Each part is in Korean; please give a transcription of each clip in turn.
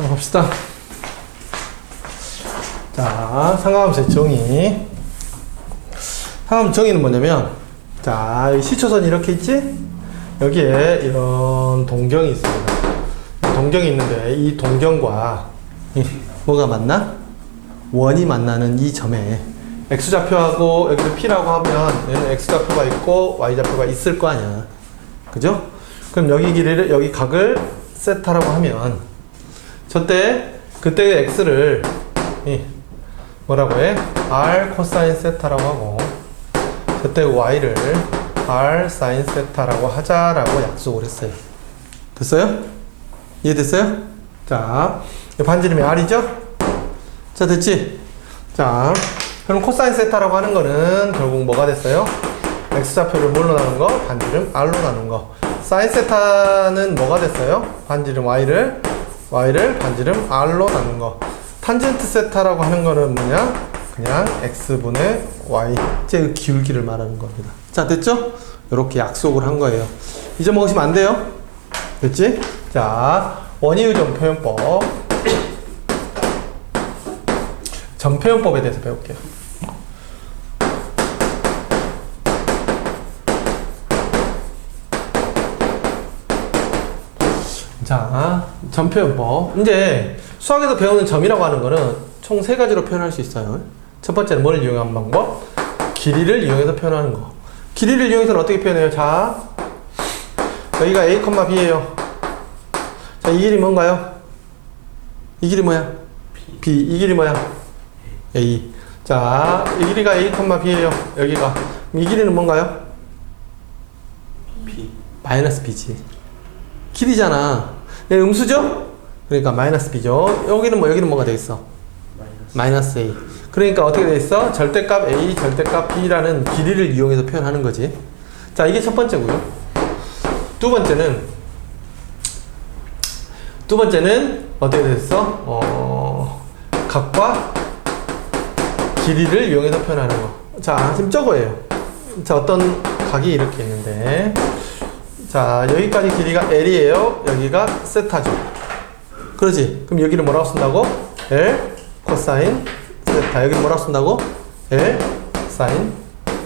자, 봅시다. 자, 상관함수의 정의. 상관함수 정의는 뭐냐면, 자, 여기 시초선이 이렇게 있지? 여기에 이런 동경이 있습니다. 동경이 있는데, 이 동경과 뭐가 만나? 원이 만나는 이 점에 x좌표하고 여기도 p라고 하면 얘는 x좌표가 있고 y좌표가 있을 거 아니야. 그죠? 그럼 여기 길이를, 여기 각을 세타라고 하면 그때 x를 뭐라고 해? r 코사인 세타라고 하고 저때 y를 r 사인 세타라고 하자라고 약속을 했어요. 됐어요? 이해됐어요? 자, 반지름이 r이죠? 자, 됐지? 자, 그럼 코사인 세타라고 하는 거는 결국 뭐가 됐어요? x좌표를 뭘로 나눈 거? 반지름 r로 나눈 거. 사인 세타는 뭐가 됐어요? 반지름 y를 반지름 r로 나눈 거. 탄젠트 세타라고 하는 거는 뭐냐? 그냥 x분의 y 제 기울기를 말하는 겁니다. 자, 됐죠? 이렇게 약속을 한 거예요. 잊어먹으시면 안 돼요. 됐지? 자, 원위의존 표현법. 점표현법에 대해서 배울게요. 자, 점표현법. 이제 수학에서 배우는 점이라고 하는 거는 총 세 가지로 표현할 수 있어요. 첫 번째는 뭘 이용한 방법? 길이를 이용해서 표현하는 거. 길이를 이용해서는 어떻게 표현해요? 자, 여기가 a, b예요. 자, 이 길이 뭔가요? 이 길이 뭐야? b. 이 길이 뭐야? A. 자, 이 길이가 A, B예요. 여기가. 이 길이는 뭔가요? B. 마이너스 B지. 길이잖아. 얘 음수죠? 그러니까 마이너스 B죠. 여기는 뭐가 되겠어? 마이너스 A. 그러니까 어떻게 되겠어? 절대값 A, 절대값 B라는 길이를 이용해서 표현하는 거지. 자, 이게 첫 번째고요. 두 번째는 어떻게 됐어? 각과 길이를 이용해서 표현하는 거. 자, 지금 저거예요. 자, 어떤 각이 이렇게 있는데, 자, 여기까지 길이가 L이에요. 여기가 세타죠. 그러지? 그럼 여기를 뭐라고 쓴다고? L 코사인 세타. 여기를 뭐라고 쓴다고? L 사인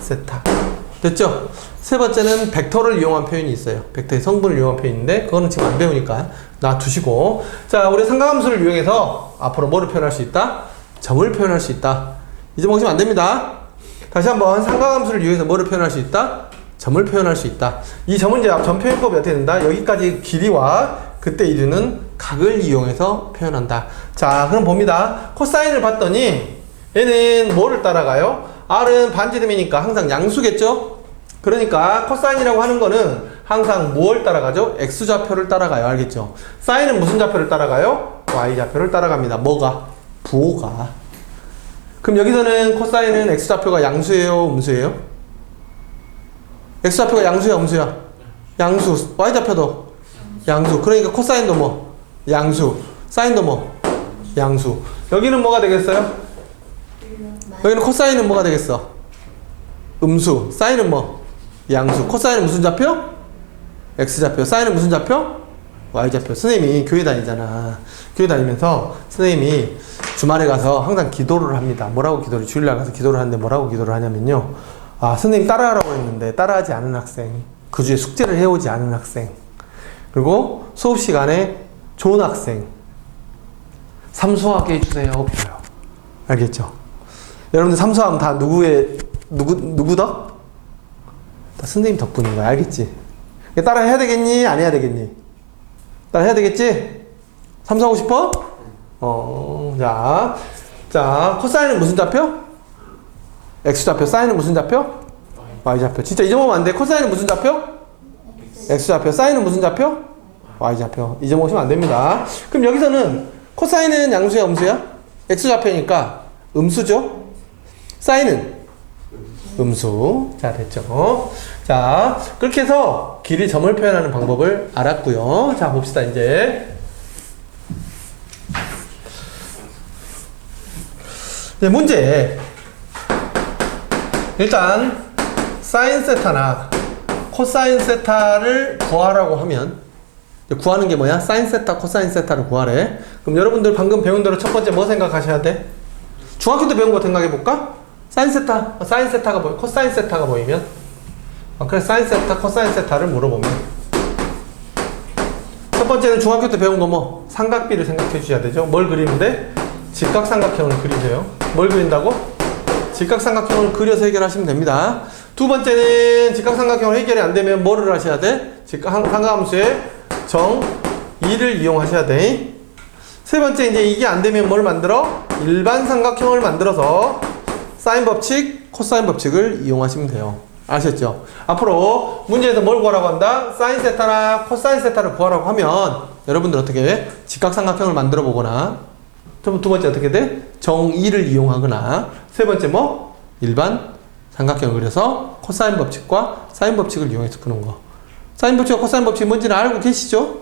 세타. 됐죠? 세 번째는 벡터를 이용한 표현이 있어요. 벡터의 성분을 이용한 표현인데, 그거는 지금 안 배우니까 놔두시고. 자, 우리 삼각함수를 이용해서 앞으로 뭐를 표현할 수 있다? 점을 표현할 수 있다. 잊어먹으시면 안 됩니다. 다시 한번 삼각함수를 이용해서 뭐를 표현할 수 있다? 점을 표현할 수 있다. 이 점은 이제 점 표현법이 어떻게 된다? 여기까지 길이와 그때 이루는 각을 이용해서 표현한다. 자, 그럼 봅니다. 코사인을 봤더니 얘는 뭐를 따라가요? r은 반지름이니까 항상 양수겠죠? 그러니까 코사인이라고 하는 거는 항상 무엇을 따라가죠? x좌표를 따라가요. 알겠죠? 사인은 무슨 좌표를 따라가요? y좌표를 따라갑니다. 뭐가? 부호가. 그럼 여기서는 코사인은 x좌표가 양수예요, 음수예요? x좌표가 양수야, 음수야? 양수. y좌표도 양수. 그러니까 코사인도 뭐? 양수. 사인도 뭐? 양수. 여기는 뭐가 되겠어요? 여기는 코사인은 뭐가 되겠어? 음수. 사인은 뭐? 양수. 코사인은 무슨 좌표? x좌표. 사인은 무슨 좌표? y좌표. 선생님이 교회 다니잖아. 교회 다니면서 선생님이 주말에 가서 항상 기도를 합니다. 뭐라고 기도를, 주일날 가서 기도를 하는데 뭐라고 기도를 하냐면요. 아, 선생님 따라하라고 했는데 따라하지 않은 학생, 그 주에 숙제를 해오지 않은 학생, 그리고 수업 시간에 좋은 학생, 삼수하게 해주세요. 배워요. 알겠죠? 여러분들 삼수하면 다 누구 덕? 다 선생님 덕분인 거야. 알겠지? 따라 해야 되겠니? 안 해야 되겠니? 따라 해야 되겠지? 삼수하고 싶어? 자, 코사인은 무슨 좌표? x좌표. 사인은 무슨 좌표? y좌표. 진짜 잊어먹으면 안 돼. 코사인은 무슨 좌표? x좌표. 사인은 무슨 좌표? y좌표. 잊어먹으시면 안 됩니다. 그럼 여기서는 코사인은 양수야, 음수야? x좌표니까 음수죠? 사인은 음수. 자, 됐죠? 자, 그렇게 해서 길이 점을 표현하는 방법을 알았고요. 자, 봅시다, 이제. 네, 문제. 일단 사인 세타나 코사인 세타를 구하라고 하면 구하는 게 뭐야? 사인 세타, 코사인 세타를 구하래. 그럼 여러분들 방금 배운 대로 첫 번째 뭐 생각하셔야 돼? 중학교 때 배운 거 생각해 볼까? 사인 세타, 사인 세타가 보이, 코사인 세타가 보이면, 그래 사인 세타, 코사인 세타를 물어보면, 첫 번째는 중학교 때 배운 거 뭐 삼각비를 생각해 주셔야 되죠. 뭘 그리는데? 직각삼각형을 그리세요. 뭘 그린다고? 직각삼각형을 그려서 해결하시면 됩니다. 두 번째는 직각삼각형을 해결이 안 되면 뭐를 하셔야 돼? 상가함수의 정 2를 이용하셔야 돼. 세 번째, 이제 이게 안 되면 뭘 만들어? 일반 삼각형을 만들어서 사인 법칙, 코사인 법칙을 이용하시면 돼요. 아셨죠? 앞으로 문제에서 뭘 구하라고 한다? 사인 세타나 코사인 세타를 구하라고 하면 여러분들 어떻게 해? 직각삼각형을 만들어 보거나, 두 번째 어떻게 돼? 정 2를 이용하거나, 세 번째 뭐? 일반 삼각형을 그려서 코사인 법칙과 사인 법칙을 이용해서 푸는 거. 사인 법칙과 코사인 법칙이 뭔지는 알고 계시죠?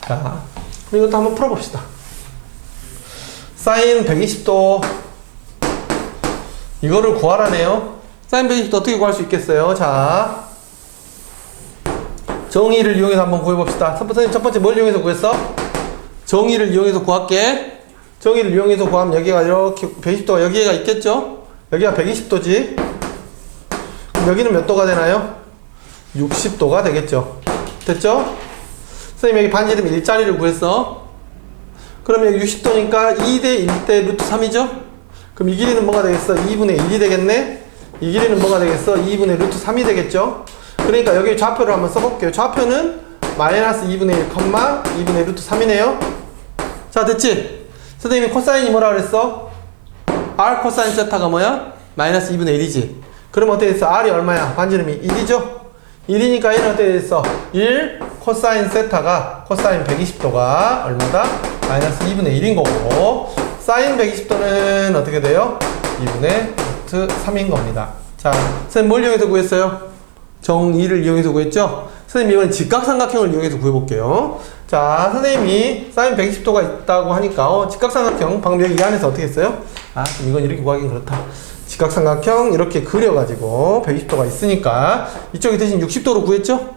자, 그럼 이것도 한번 풀어봅시다. 사인 120도 이거를 구하라네요. 사인 120도 어떻게 구할 수 있겠어요? 자, 정의를 이용해서 한번 구해봅시다. 선생님 첫 번째 뭘 이용해서 구했어? 정의를 이용해서 구할게. 정의를 이용해서 구하면 여기가 이렇게 120도가 여기가 있겠죠? 여기가 120도지. 그럼 여기는 몇 도가 되나요? 60도가 되겠죠. 됐죠? 선생님 여기 반지름 일자리를 구했어. 그러면 여기 60도니까 2대 1대 루트 3이죠? 그럼 이 길이는 뭐가 되겠어? 2분의 1이 되겠네? 이 길이는 뭐가 되겠어? 2분의 루트 3이 되겠죠? 그러니까 여기 좌표를 한번 써볼게요. 좌표는 마이너스 2분의 1, 2분의 루트 3이네요? 자, 됐지? 선생님이 코사인이 뭐라 그랬어? R 코사인 세타가 뭐야? 마이너스 2분의 1이지. 그럼 어떻게 됐어? R이 얼마야? 반지름이 1이죠? 1이니까 얘는 어떻게 됐어? 1 코사인 세타가 코사인 120도가 얼마다? 마이너스 2분의 1인 거고, 사인 120도는 어떻게 돼요? 2분의 루트 3인 겁니다. 자, 선생님 뭘 이용해서 구했어요? 정 2를 이용해서 구했죠? 선생님 이번엔 직각삼각형을 이용해서 구해볼게요. 자, 선생님이 사인 120도가 있다고 하니까 직각삼각형 방금 여기 이 안에서 어떻게 했어요? 아, 이건 이렇게 구하긴 그렇다. 직각삼각형 이렇게 그려가지고 120도가 있으니까 이쪽이 대신 60도로 구했죠?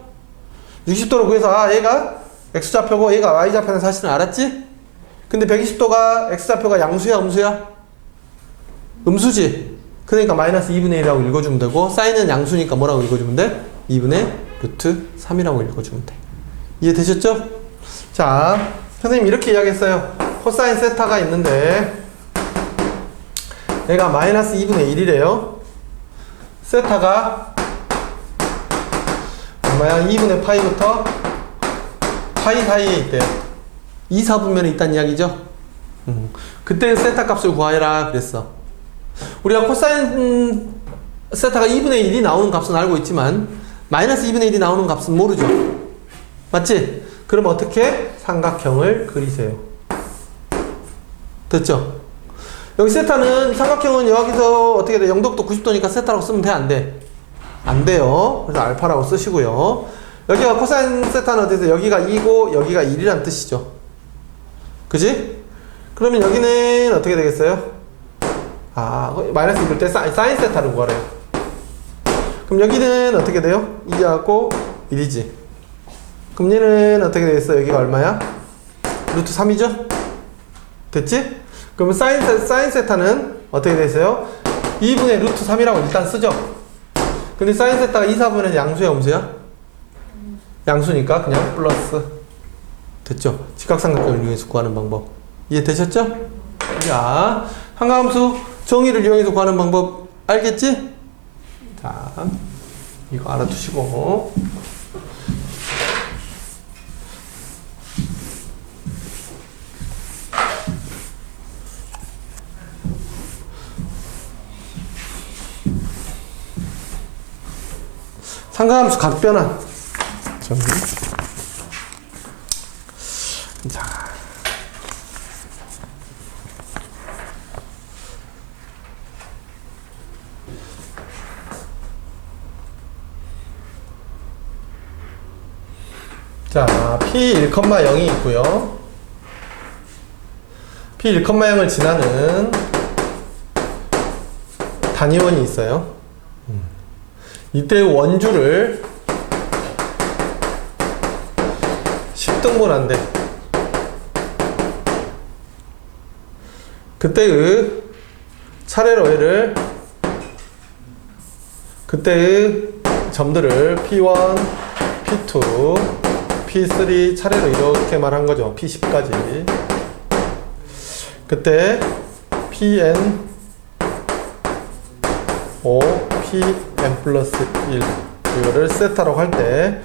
60도로 구해서 아, 얘가 X좌표고 얘가 Y좌표는 사실은 알았지? 근데 120도가 X좌표가 양수야 음수야? 음수지? 그러니까 마이너스 2분의 1이라고 읽어주면 되고, 사인은 양수니까 뭐라고 읽어주면 돼? 2분의 루트 3이라고 읽어주면 돼. 이해되셨죠? 자, 선생님 이렇게 이야기했어요. 코사인 세타가 있는데 얘가 마이너스 2분의 1이래요. 세타가 얼마야? 2분의 파이부터 파이 사이에 있대요. 2, 4분면에 있다는 이야기죠? 그때 세타 값을 구하라 그랬어. 우리가 코사인 세타가 2분의 1이 나오는 값은 알고 있지만 마이너스 2분의 1이 나오는 값은 모르죠? 맞지? 그럼 어떻게? 삼각형을 그리세요. 됐죠? 여기 세타는 삼각형은 여기서 어떻게 돼? 영덕도 90도니까 세타라고 쓰면 돼? 안 돼? 안 돼요. 그래서 알파라고 쓰시고요. 여기가 코사인 세타는 어떻게 돼? 여기가 2고 여기가 1이란 뜻이죠. 그지? 그러면 여기는 어떻게 되겠어요? 아, 마이너스 2일 때 사인 세타를 구하래요. 그럼 여기는 어떻게 돼요? 2하고 1이지. 그럼 얘는 어떻게 되겠어? 여기가 얼마야? 루트 3이죠? 됐지? 그러면 사인 세타는 어떻게 되겠어요? 2분의 루트 3이라고 일단 쓰죠? 근데 사인 세타가 2, 4분의 양수야 음수야? 양수니까 그냥 플러스. 됐죠? 직각삼각형을 이용해서 구하는 방법 이해되셨죠? 자, 한가함수 정의를 이용해서 구하는 방법 알겠지? 자, 이거 알아두시고 상가함수 각변환 정의. 자, 자, P1,0이 있고요. P1,0을 지나는 단위원이 있어요. 이때 원주를 몇 등분 안 돼. 그때의 차례로 얘를 그때의 점들을 P1, P2, P3 차례로 이렇게 말한 거죠. P10까지. 그때 Pn 5, Pn 플러스 1 이거를 세타라고 할 때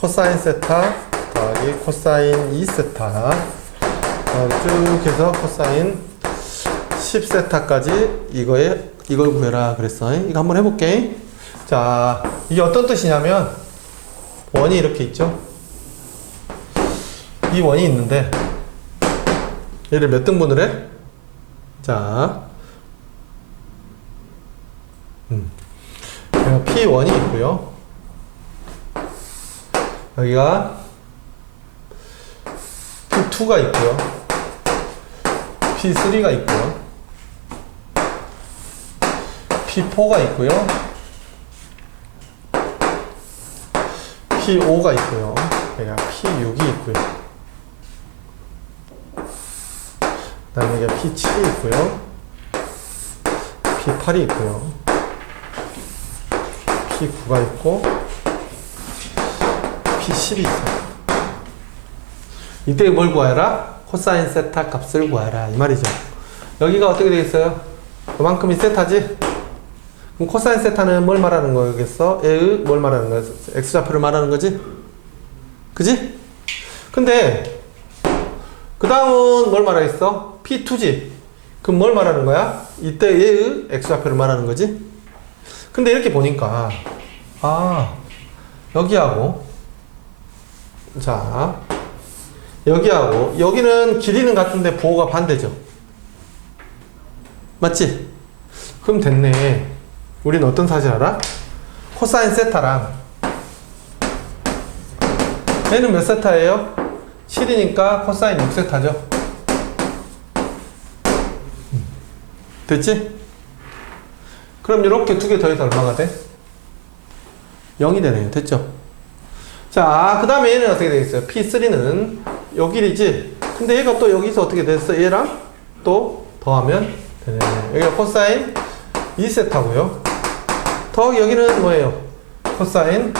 코사인 세타 더하기 코사인 2세타 쭉 해서 코사인 10세타까지 이걸 구해라 그랬어. 이거 한번 해볼게. 자, 이게 어떤 뜻이냐면 원이 이렇게 있죠. 이 원이 있는데 얘를 몇 등분을 해? 자, P1이 있고요. 여기가 P2가 있고요. P3가 있고요. P4가 있고요. P5가 있고요. 여기가 P6이 있고요. 그 다음에 여기가 P7이 있고요. P8이 있고요. P9가 있고 P10이 있어요. 이때 뭘 구하라? 코사인 세타 값을 구하라 이 말이죠. 여기가 어떻게 되겠어요? 그만큼이 세타지? 그럼 코사인 세타는 뭘 말하는 거겠어? 얘의 뭘 말하는 거야? x좌표를 말하는 거지? 그지? 근데 그 다음은 뭘 말하겠어? P2지? 그럼 뭘 말하는 거야? 이때 얘의 x좌표를 말하는 거지? 근데 이렇게 보니까 여기하고 자 여기하고 여기는 길이는 같은데 부호가 반대죠. 맞지? 그럼 됐네. 우리는 어떤 사실 알아? 코사인 세타랑 얘는 몇 세타예요? 7이니까 코사인 6세타죠. 됐지? 그럼 이렇게 두 개 더해서 얼마가 돼? 0이 되네요. 됐죠? 자, 그 다음에 얘는 어떻게 되겠어요? P3는 요 길이지? 근데 얘가 또 여기서 어떻게 됐어? 얘랑 또 더하면 되네. 여기가 코사인 2세타고요. 더하기 여기는 뭐예요? 코사인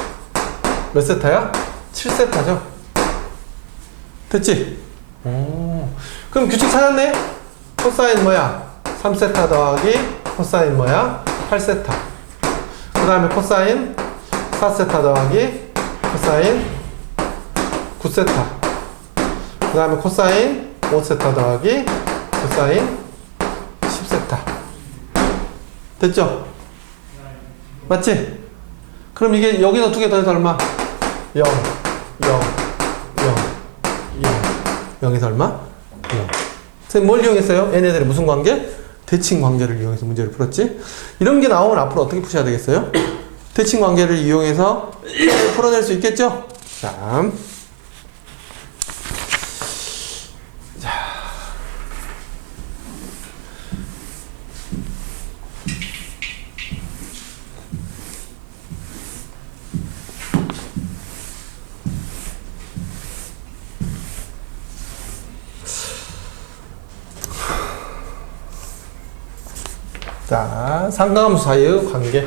몇 세타야? 7세타죠? 됐지? 오. 그럼 규칙 찾았네? 코사인 뭐야? 3세타 더하기 코사인 뭐야? 8세타. 그 다음에 코사인 4세타 더하기 코사인 9세타. 그 다음에 코사인 5세타 더하기 코사인 10세타. 됐죠? 맞지? 그럼 이게 여기서 두 개 더해서 얼마? 0, 0, 0, 0. 0에서 얼마? 0. 선생님 뭘 이용했어요? 얘네들의 무슨 관계? 대칭 관계를 이용해서 문제를 풀었지? 이런 게 나오면 앞으로 어떻게 푸셔야 되겠어요? 대칭 관계를 이용해서 풀어낼 수 있겠죠? 자. 자, 상가함수 사이의 관계.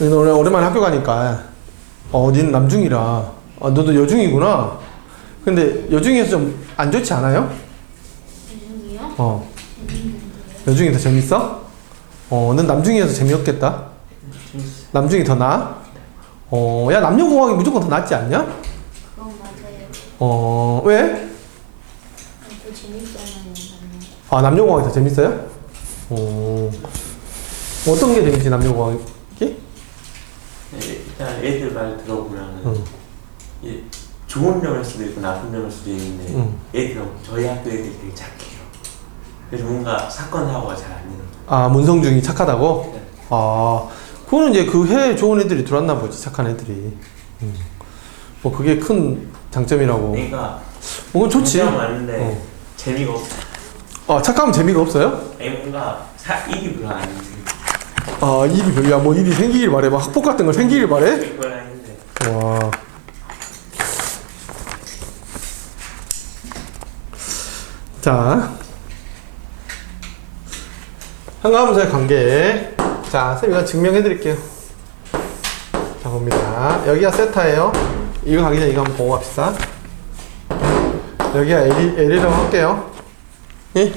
오랜만에 학교 가니까 니는 남중이라 너도 여중이구나. 근데 여중에서 좀 안 좋지 않아요? 여중이요? 여중이 더 재밌어? 넌 남중이어서 재미없겠다. 남중이 더 나아? 야 남녀공학이 무조건 더 낫지 않냐? 그건 맞아요. 왜? 더 재밌잖아요. 남녀공학이 더 재밌어요? 어떤 게 재밌지 남녀공학이? 일단 애들 말 들어보면은 좋은 점일 수도 있고 나쁜 점일 수도 있는데 애들 저희 학교 애들이 되게 착해요. 그래서 뭔가 사건 사고가 잘 안 일어나요. 문성중이 착하다고? 네. 그거는 이제 그 해 좋은 애들이 들어왔나 보지, 착한 애들이. 뭐 그게 큰 장점이라고. 그러니까 그건 좋지. 장점은 맞는데 어. 재미가 없어. 착하면 재미가 없어요? 아니 뭔가 일이 별로 안 돼. 일이 별로야. 뭐 일이 생기길 바래. 막 학폭 같은 거 생기길 바래? 그건 아닌데. 와. 자. 한가함수의 관계. 자, 선생님 이거 증명해 드릴게요. 자, 봅니다. 여기가 세타예요. 이거 가기 전에 이거 한번 보고 갑시다. 여기가 L이라고 할게요. 예?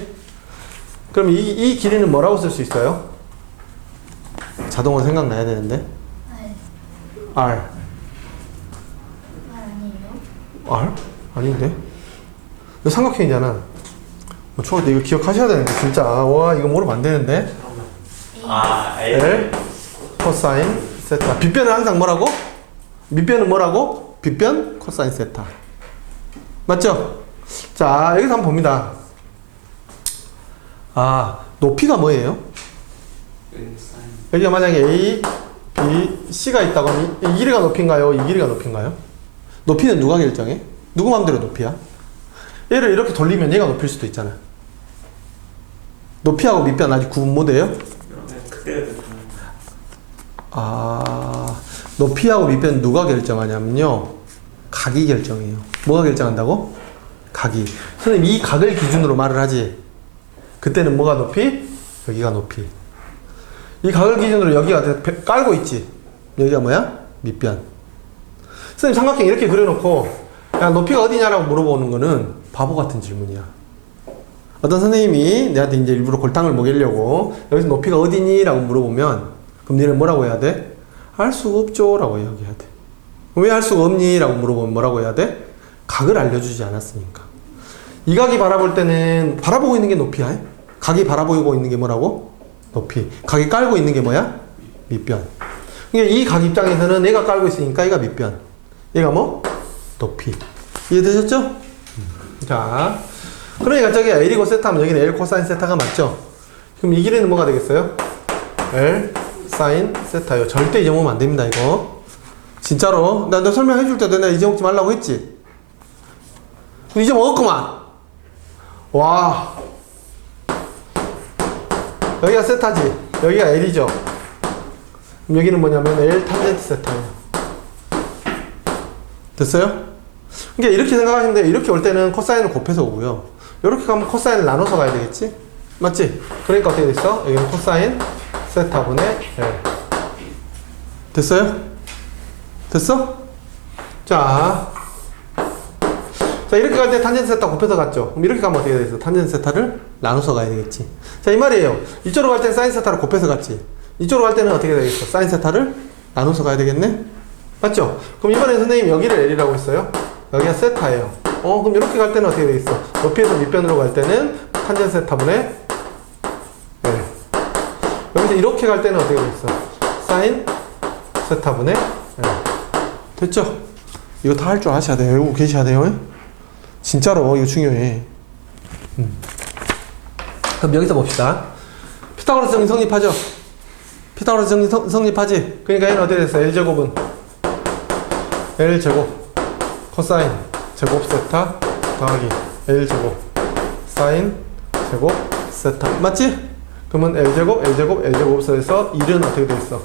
그럼 이 길이는 뭐라고 쓸 수 있어요? 자동으로 생각나야 되는데. R. 아니에요? R? 아닌데? 이거 삼각형이잖아. 초등학교 이거 기억하셔야 되는데 진짜. 와, 이거 모르면 안 되는데. L 코사인 세타. 빗변은 항상 뭐라고? 밑변은 뭐라고? 빗변 코사인 세타. 맞죠? 자, 여기서 한번 봅니다. 높이가 뭐예요? 여기가 만약에 A, B, C가 있다고 하면 이 길이가 높이인가요? 이 길이가 높이인가요? 높이는 누가 결정해? 누구 맘대로 높이야? 얘를 이렇게 돌리면 얘가 높일 수도 있잖아. 높이하고 밑변 아직 구분 못해요? 높이하고 밑변 누가 결정하냐면요, 각이 결정해요. 뭐가 결정한다고? 각이. 선생님 이 각을 기준으로 말을 하지. 그때는 뭐가 높이? 여기가 높이. 이 각을 기준으로 여기가 깔고 있지. 여기가 뭐야? 밑변. 선생님 삼각형 이렇게 그려놓고 야 높이가 어디냐라고 물어보는 거는 바보 같은 질문이야. 어떤 선생님이 내한테 이제 일부러 골탕을 먹이려고 여기서 높이가 어디니? 라고 물어보면 그럼 니는 뭐라고 해야 돼? 알 수가 없죠 라고 이야기해야 돼. 왜 알 수가 없니? 라고 물어보면 뭐라고 해야 돼? 각을 알려주지 않았으니까. 이 각이 바라볼 때는 바라보고 있는 게 높이야. 각이 바라보고 있는 게 뭐라고? 높이. 각이 깔고 있는 게 뭐야? 밑변. 그러니까 이 각 입장에서는 얘가 깔고 있으니까 얘가 밑변. 얘가 뭐? 높이. 이해되셨죠? 자, 그러니까 저기 L이고 세타면 여기는 L 코사인 세타가 맞죠? 그럼 이 길이는 뭐가 되겠어요? L 사인 세타요. 절대 잊어먹으면 안 됩니다, 이거. 진짜로. 너 설명해 줄 때도 내가 잊어먹지 말라고 했지? 잊어먹었구만. 와. 여기가 세타지. 여기가 L이죠. 그럼 여기는 뭐냐면 L 탄젠트 세타예요. 됐어요? 그러니까 이렇게 생각하시면 돼요. 이렇게 올 때는 코사인을 곱해서 오고요. 이렇게 가면 코사인을 나눠서 가야 되겠지? 맞지? 그러니까 어떻게 됐어? 여기는 코사인 세타분의 L. 됐어요? 됐어? 자, 이렇게 갈 때 탄젠트 세타 곱해서 갔죠? 그럼 이렇게 가면 어떻게 되겠어? 탄젠트 세타를 나눠서 가야 되겠지. 자, 이 말이에요. 이쪽으로 갈 때는 사인 세타를 곱해서 갔지. 이쪽으로 갈 때는 어떻게 되겠어? 사인 세타를 나눠서 가야 되겠네? 맞죠? 그럼 이번에 선생님이 여기를 L이라고 했어요. 여기가 세타예요. 그럼 이렇게 갈 때는 어떻게 되겠어? 높이에서 밑변으로 갈 때는 탄젠트 세타분의 L. 여기서 이렇게 갈 때는 어떻게 되겠어? 사인 세타분의 L. 됐죠? 이거 다 할 줄 아셔야 돼요. 외우고 계셔야 돼요. 진짜로 이거 중요해. 그럼 여기서 봅시다. 피타고라스 정리 성립하죠? 피타고라스 정리 성립하지? 그러니까 얘는 어떻게 됐어? L제곱은 L제곱 코사인 제곱 세타 더하기 L제곱 사인 제곱 세타. 맞지? 그러면 L제곱 L제곱 L제곱 에서 1은 어떻게 되겠어?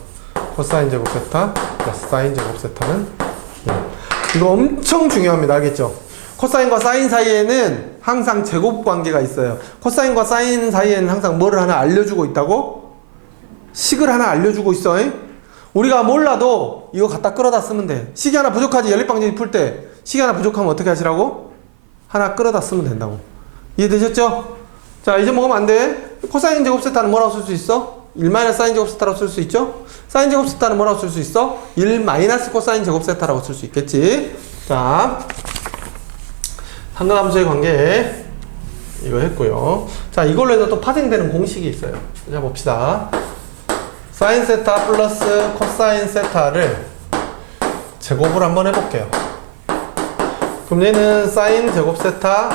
코사인 제곱 세타 플러스 사인 제곱 세타는 1. 이거 엄청 중요합니다. 알겠죠? 코사인과 사인 사이에는 항상 제곱 관계가 있어요. 코사인과 사인 사이에는 항상 뭐를 하나 알려주고 있다고? 식을 하나 알려주고 있어. 우리가 몰라도 이거 갖다 끌어다 쓰면 돼. 식이 하나 부족하지. 연립방정식 풀 때 식이 하나 부족하면 어떻게 하시라고? 하나 끌어다 쓰면 된다고. 이해되셨죠? 자, 이제 먹으면 안 돼. 코사인 제곱 세타는 뭐라고 쓸 수 있어? 1 사인 제곱 세타라고 쓸 수 있죠? 사인 제곱 세타는 뭐라고 쓸 수 있어? 1 코사인 제곱 세타라고 쓸 수 있겠지? 자, 상관함수의 관계 이거 했고요. 자, 이걸로 해서 또 파생되는 공식이 있어요. 자, 봅시다. 사인 세타 플러스 코사인 세타를 제곱을 한번 해볼게요. 그럼 얘는 사인 제곱 세타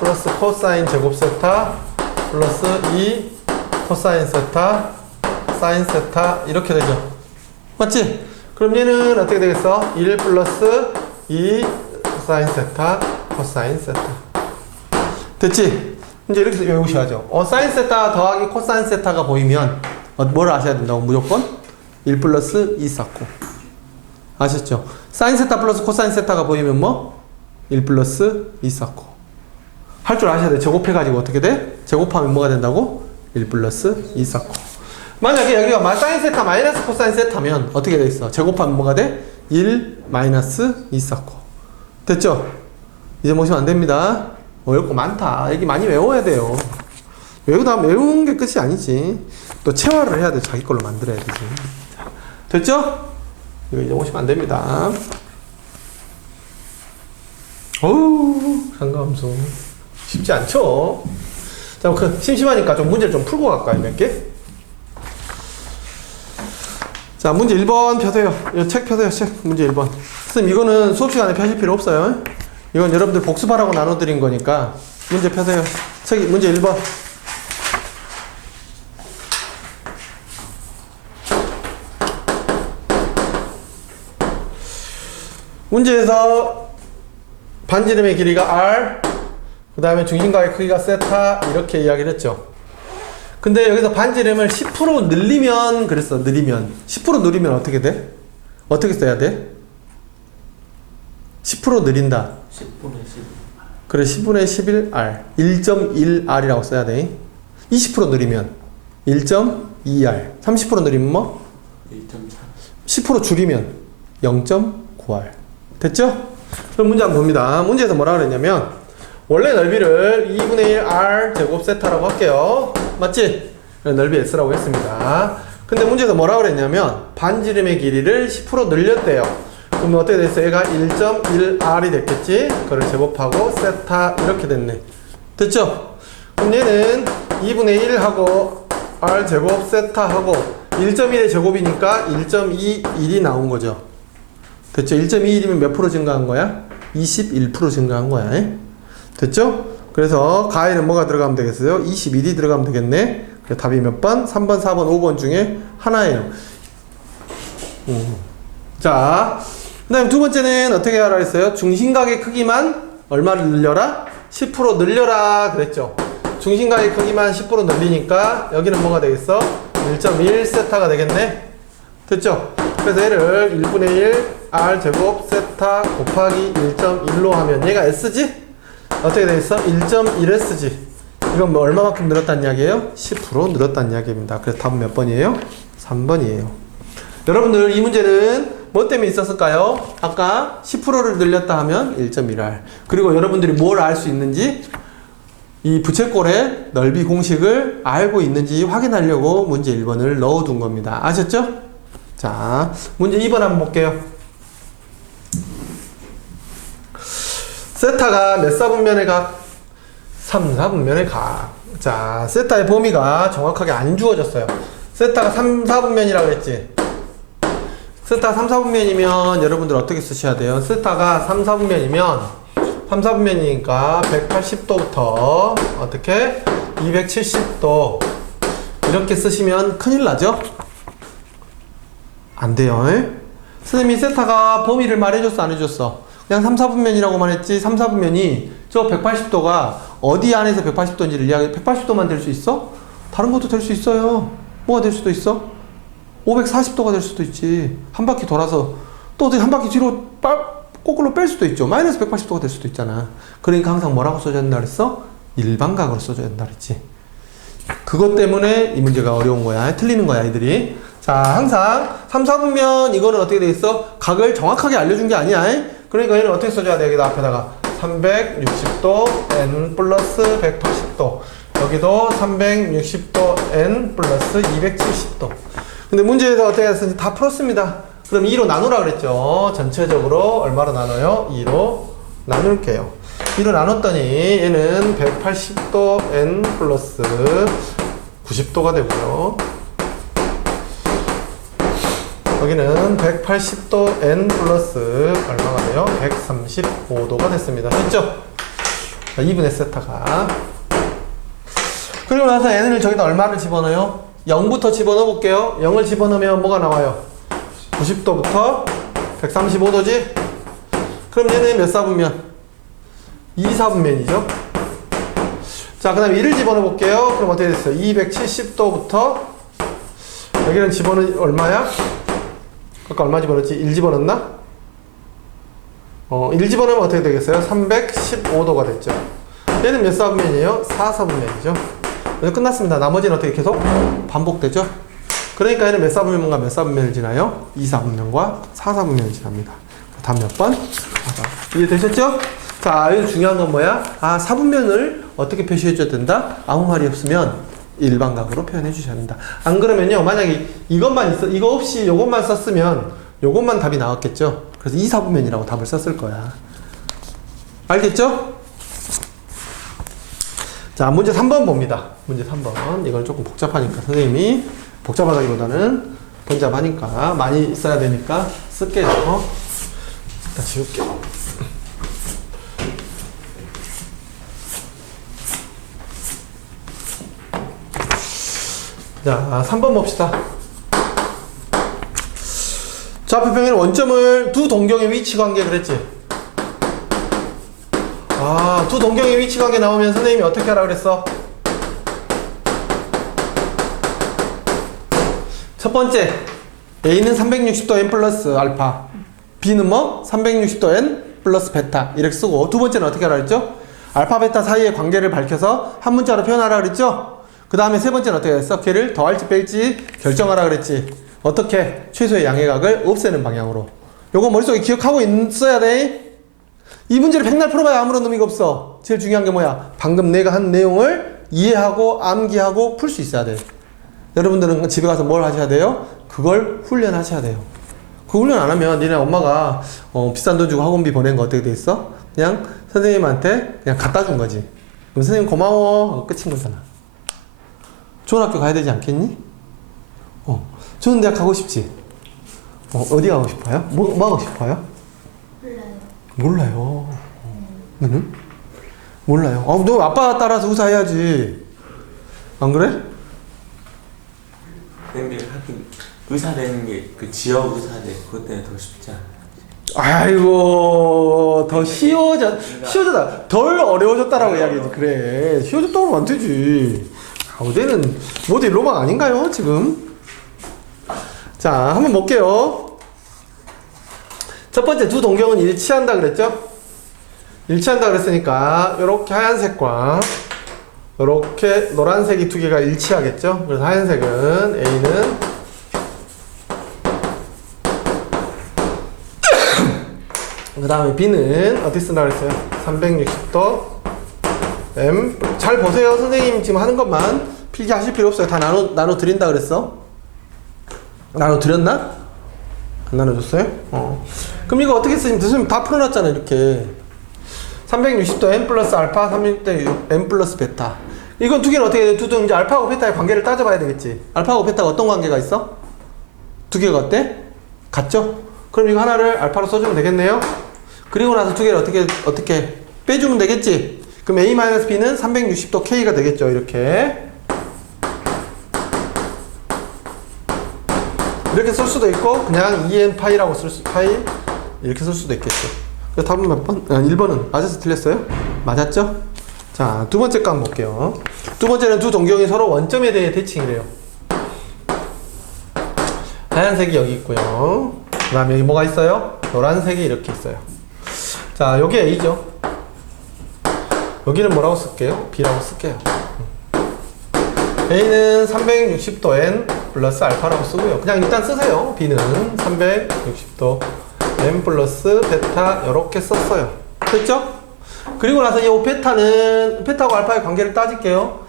플러스 코사인 제곱 세타 플러스 2 코사인 세타 사인 세타 이렇게 되죠. 맞지? 그럼 얘는 어떻게 되겠어? 1 플러스 2 사인 세타 코사인 세타. 됐지? 이제 이렇게 외우셔야죠. 사인 세타 더하기 코사인 세타가 보이면 뭘 아셔야 된다고? 무조건 1 플러스 2 쌓고. 아셨죠? 사인 세타 플러스 코사인 세타가 보이면 뭐? 1 플러스 2 쌓고. 할 줄 아셔야 돼. 제곱해가지고 어떻게 돼? 제곱하면 뭐가 된다고? 1 플러스 2 쌓고. 만약에 여기가 사인 세타 마이너스 코사인 세타면 어떻게 돼 있어? 제곱하면 뭐가 돼? 1 마이너스 2 쌓고. 됐죠? 이제 보시면 안 됩니다. 외울 거 많다. 여기 많이 외워야 돼요. 외우는 게 끝이 아니지. 또 체화를 해야 돼. 자기 걸로 만들어야 되지. 됐죠? 이거 이제 보시면 안 됩니다. 어우, 상가함수. 쉽지 않죠? 자, 심심하니까 좀 문제를 좀 풀고 갈까요? 몇 개? 자, 문제 1번 펴세요. 이 책 펴세요. 책. 문제 1번. 선생님, 이거는 수업 시간에 펴실 필요 없어요. 이건 여러분들 복습하라고 나눠드린 거니까 문제 펴세요. 책 문제 1번. 문제에서 반지름의 길이가 r, 그 다음에 중심각의 크기가 세타 이렇게 이야기를 했죠. 근데 여기서 반지름을 10% 늘리면 그랬어. 늘리면 10% 늘리면 어떻게 돼? 어떻게 써야 돼? 10% 늘린다. 10분의 11. 그래 10분의 11r 1.1r이라고 써야 돼. 20% 늘리면 1.2r 30% 늘리면 뭐? 1.3. 10% 줄이면 0.9r. 됐죠? 그럼 문제 한번 봅니다. 문제에서 뭐라 그랬냐면 원래 넓이를 2분의 1 r 제곱 세타라고 할게요. 맞지? 넓이 s라고 했습니다. 근데 문제에서 뭐라 그랬냐면 반지름의 길이를 10% 늘렸대요. 그러면 어떻게 됐어? 얘가 1.1r이 됐겠지? 그걸 제곱하고 세타 이렇게 됐네. 됐죠? 그럼 얘는 2분의 1하고 r 제곱 세타하고 1.1의 제곱이니까 1.21이 나온 거죠. 됐죠? 1.21이면 몇 프로 증가한 거야? 21% 증가한 거야. 됐죠? 그래서 가에는 뭐가 들어가면 되겠어요? 21이 들어가면 되겠네. 그래서 답이 몇 번? 3번, 4번, 5번 중에 하나예요. 자, 그 다음에 두 번째는 어떻게 하라 했어요? 중심각의 크기만 얼마를 늘려라? 10% 늘려라 그랬죠. 중심각의 크기만 10% 늘리니까 여기는 뭐가 되겠어? 1.1 세타가 되겠네. 됐죠? 그래서 얘를 1분의 1 r 제곱 세타 곱하기 1.1로 하면 얘가 s지? 어떻게 되겠어? 1.1s지. 이건 뭐 얼마만큼 늘었다는 이야기예요? 10% 늘었다는 이야기입니다. 그래서 답은 몇 번이에요? 3번이에요. 여러분들 이 문제는 뭐 때문에 있었을까요? 아까 10%를 늘렸다 하면 1.1r. 그리고 여러분들이 뭘 알 수 있는지 이 부채꼴의 넓이 공식을 알고 있는지 확인하려고 문제 1번을 넣어둔 겁니다. 아셨죠? 자, 문제 2번 한번 볼게요. 세타가 몇 사분면의 각? 3, 4분면의 각. 자, 세타의 범위가 정확하게 안 주어졌어요. 세타가 3, 4분면이라고 했지? 세타 3, 4분면이면 여러분들 어떻게 쓰셔야 돼요? 세타가 3, 4분면이면 3, 4분면이니까 180도부터 어떻게? 270도 이렇게 쓰시면 큰일 나죠? 안 돼요. 선생님이 세타가 범위를 말해줬어 안 해줬어? 그냥 3, 4분면이라고만 했지 3, 4분면이 저 180도가 어디 안에서 180도인지를 이야기해. 180도만 될 수 있어? 다른 것도 될 수 있어요. 뭐가 될 수도 있어? 540도가 될 수도 있지. 한 바퀴 돌아서 또 어디 한 바퀴 뒤로 거꾸로 뺄 수도 있죠. 마이너스 180도가 될 수도 있잖아. 그러니까 항상 뭐라고 써줘야 된다 그랬어? 일반각으로 써줘야 된다 그랬지. 그것 때문에 이 문제가 어려운 거야. 틀리는 거야 애들이. 자, 항상 3, 4분면 이거는 어떻게 돼 있어? 각을 정확하게 알려준 게 아니야. 그러니까 얘는 어떻게 써줘야 돼? 여기다 앞에다가 360도 n 플러스 180도, 여기도 360도 n 플러스 270도. 근데 문제에서 어떻게 했는지 다 풀었습니다. 그럼 2로 나누라 그랬죠. 전체적으로 얼마로 나눠요? 2로 나눌게요. 2로 나눴더니 얘는 180도 n 플러스 90도가 되고요. 여기는 180도 n 플러스 얼마가 돼요? 135도가 됐습니다. 됐죠? 2분의 세타가. 그리고 나서 n을 저기다 얼마를 집어넣어요? 0부터 집어넣어 볼게요. 0을 집어넣으면 뭐가 나와요? 90도부터 135도지? 그럼 얘는 몇 사분면? 2사분면이죠. 자, 그 다음에 1을 집어넣어 볼게요. 그럼 어떻게 됐어요? 270도부터 여기는 집어넣으 얼마야? 아까 얼마 집어넣었지? 1 집어넣나? 1 집어넣으면 어떻게 되겠어요? 315도가 됐죠. 얘는 몇 사분면이에요? 4사분면이죠. 그래서 끝났습니다. 나머지는 어떻게 계속 반복되죠? 그러니까 얘는 몇 사분면과 몇 사분면을 지나요? 2사분면과 4사분면을 지납니다. 다음 몇 번? 4번. 이해되셨죠? 자, 여기 중요한 건 뭐야? 아, 사분면을 어떻게 표시해줘야 된다? 아무 말이 없으면 일반각으로 표현해 주셔야 된다. 안 그러면요, 만약에 이것만 있어, 이거 없이 요것만 썼으면 요것만 답이 나왔겠죠? 그래서 2사분면이라고 답을 썼을 거야. 알겠죠? 자, 문제 3번 봅니다. 문제 3번. 이건 조금 복잡하니까 선생님이 복잡하다기보다는 번잡하니까 많이 써야 되니까 쓸게요. 일단 지울게요. 자, 3번 봅시다. 좌표평행 원점을 두 동경의 위치 관계 그랬지? 아, 두 동경의 위치 관계 나오면 선생님이 어떻게 하라 그랬어? 첫 번째, A는 360도 n 플러스 알파, B는 뭐? 360도 n 플러스 베타 이렇게 쓰고, 두 번째는 어떻게 하라 그랬죠? 알파 베타 사이의 관계를 밝혀서 한 문자로 표현하라 그랬죠? 그 다음에 세 번째는 어떻게 했어? 걔를 더할지 뺄지 결정하라 그랬지. 어떻게? 최소의 양해각을 없애는 방향으로. 요거 머릿속에 기억하고 있어야 돼. 이 문제를 백날 풀어봐야 아무런 의미가 없어. 제일 중요한 게 뭐야? 방금 내가 한 내용을 이해하고 암기하고 풀 수 있어야 돼. 여러분들은 집에 가서 뭘 하셔야 돼요? 그걸 훈련하셔야 돼요. 그 훈련 안 하면 니네 엄마가 비싼 돈 주고 학원비 보낸 거 어떻게 돼 있어? 그냥 선생님한테 그냥 갖다 준 거지. 그럼 선생님 고마워 하고 끝인 거잖아. 좋은 학교 가야 되지 않겠니? 좋은 대학 가고 싶지? 어디 가고 싶어요? 뭐 하고 싶어요? 몰라요. 너는? 몰라요. 너 아빠 따라서 의사해야지. 안 그래? 근데 하긴 의사 되는 게 그 지역 의사대 그것 때문에 더 쉽지 않아? 아이고, 더 쉬워졌다. 덜 어려워졌다라고 이야기하지. 그래. 쉬워졌다고 하면 안 되지. 어제는 모두 로망 아닌가요, 지금? 자, 한번 볼게요. 첫 번째 두 동경은 일치한다 그랬죠? 일치한다 그랬으니까 이렇게 하얀색과 이렇게 노란색이 두 개가 일치하겠죠? 그래서 하얀색은 A는 그 다음에 B는 어떻게 쓴다 그랬어요? 360도 M. 잘 보세요. 선생님 지금 하는 것만 필기 하실 필요 없어요. 다 나눠 드린다 그랬어? 나눠 드렸나? 안 나눠줬어요? 그럼 이거 어떻게 쓰시면 선생님 다 풀어놨잖아 이렇게. 360도 n 플러스 알파, 360도 n 플러스 베타. 이건 두 개는 어떻게 돼? 이제 알파하고 베타의 관계를 따져봐야 되겠지. 알파하고 베타가 어떤 관계가 있어? 두 개가 어때? 같죠? 그럼 이거 하나를 알파로 써주면 되겠네요. 그리고 나서 두 개를 어떻게 빼주면 되겠지. 그럼 A-B는 360도 K가 되겠죠. 이렇게 쓸 수도 있고 그냥 2n 파이라고 파이 이렇게 쓸 수도 있겠죠. 그래서 답은 몇 번? 1번은 맞아서 틀렸어요? 맞았죠? 자, 두 번째 거 한번 볼게요. 두 번째는 두 동경이 서로 원점에 대해 대칭이래요. 하얀색이 여기 있고요. 그 다음에 여기 뭐가 있어요? 노란색이 이렇게 있어요. 자, 여기 A죠. 여기는 뭐라고 쓸게요? B라고 쓸게요. A는 360도 n 플러스 알파라고 쓰고요. 그냥 일단 쓰세요. B는 360도 n 플러스 베타 이렇게 썼어요. 됐죠? 그리고 나서 이 베타하고 알파의 관계를 따질게요.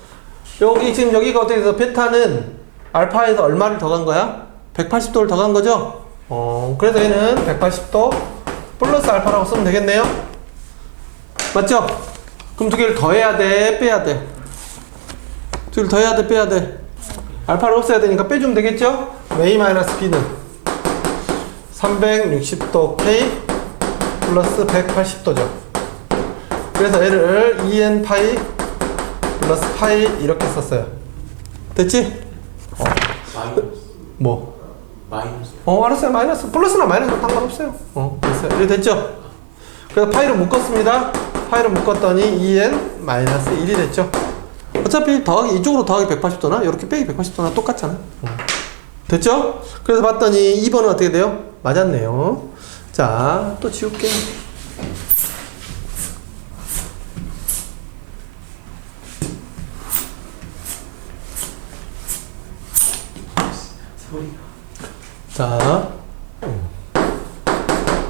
지금 여기가 어떻게 돼서 베타는 알파에서 얼마를 더 간 거야? 180도를 더 간 거죠? 그래서 얘는 180도 플러스 알파라고 쓰면 되겠네요. 맞죠? 그럼 두 개를 더해야 돼? 빼야 돼? 두 개를 더해야 돼? 빼야 돼? 알파를 없애야 되니까 빼주면 되겠죠? A-B는 360도 K 플러스 180도죠. 그래서 얘를 2n 파이 플러스 파이 이렇게 썼어요. 됐지? 마이너스. 뭐? 마이너스. 알았어요. 마이너스. 플러스나 마이너스 상관없어요. 됐어요. 이렇게 됐죠? 그래서 파이로 묶었습니다. 파이로 묶었더니 2n 마이너스 1이 됐죠. 어차피 더하기 이쪽으로 더하기 180도나 이렇게 빼기 180도나 똑같잖아. 됐죠? 그래서 봤더니 2번은 어떻게 돼요? 맞았네요. 자, 또 지울게요. 소리가. 자,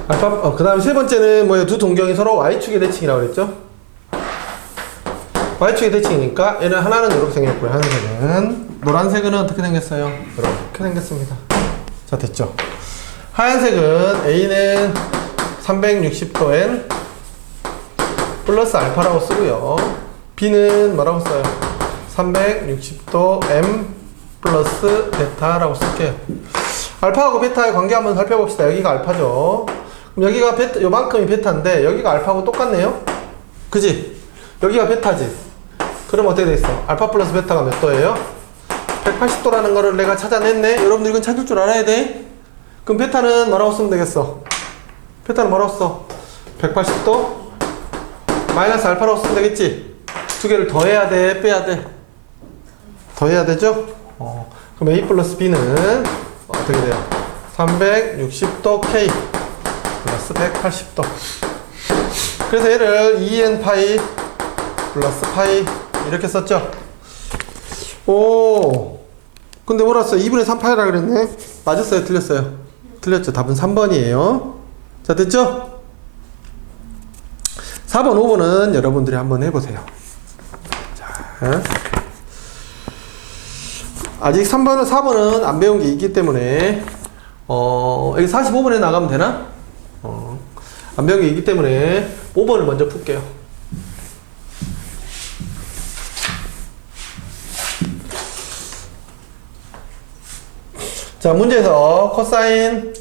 알파, 그 다음에 세 번째는 뭐예요? 두 동경이 서로 y축의 대칭이라고 그랬죠? y축의 대칭이니까 얘는 하나는 이렇게 생겼고요. 하얀색은. 노란색은 어떻게 생겼어요? 이렇게 생겼습니다. 자, 됐죠? 하얀색은 A는 360도 N 플러스 알파라고 쓰고요. B는 뭐라고 써요? 360도 M 플러스 베타라고 쓸게요. 알파하고 베타의 관계 한번 살펴봅시다. 여기가 알파죠. 그럼 여기가 베타, 요만큼이 베타인데 여기가 알파하고 똑같네요. 그지? 여기가 베타지. 그럼 어떻게 돼 있어? 알파 플러스 베타가 몇 도예요? 180도라는 거를 내가 찾아냈네. 여러분들 이건 찾을 줄 알아야 돼. 그럼 베타는 뭐라고 쓰면 되겠어? 베타는 뭐라고 써? 180도 마이너스 알파라고 쓰면 되겠지? 두 개를 더해야 돼? 빼야 돼? 더해야 되죠? 그럼 A 플러스 B는 어떻게 돼요? 360도 K 플러스 180도. 그래서 얘를 2n 파이 플러스 파이 이렇게 썼죠? 오, 근데 뭐라 써요? 2분의 3파이라 그랬네? 맞았어요? 틀렸어요? 틀렸죠? 답은 3번이에요. 자, 됐죠? 4번, 5번은 여러분들이 한번 해보세요. 자, 아직 3번은, 4번은 안 배운 게 있기 때문에 여기 45번에 나가면 되나? 안 배운 게 있기 때문에 5번을 먼저 풀게요. 자, 문제에서 코사인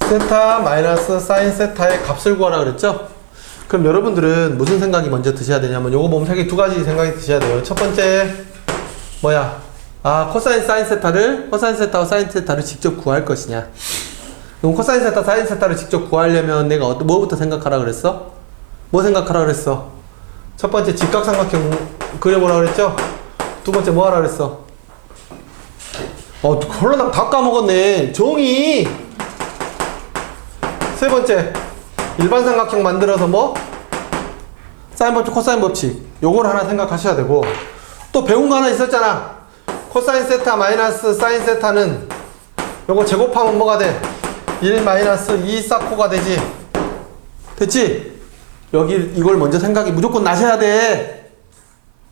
세타 마이너스 사인 세타의 값을 구하라 그랬죠? 그럼 여러분들은 무슨 생각이 먼저 드셔야 되냐면 요거 보면 생각이 두 가지 생각이 드셔야 돼요. 첫 번째 뭐야? 아, 코사인 사인 세타를 코사인 세타와 사인 세타를 직접 구할 것이냐? 그럼 코사인 세타 사인 세타를 직접 구하려면 내가 뭐부터 생각하라 그랬어? 뭐 생각하라 그랬어? 첫 번째 직각삼각형 그려보라 그랬죠? 두 번째 뭐 하라 그랬어? 콜로나 다 까먹었네. 종이. 세 번째 일반 삼각형 만들어서 뭐? 사인 법칙, 코사인 법칙. 요걸 하나 생각하셔야 되고, 또 배운 거 하나 있었잖아. 코사인 세타 마이너스 사인 세타는 요거 제곱하면 뭐가 돼? 1 마이너스 2 사코가 되지. 됐지? 여기 이걸 먼저 생각이 무조건 나셔야 돼.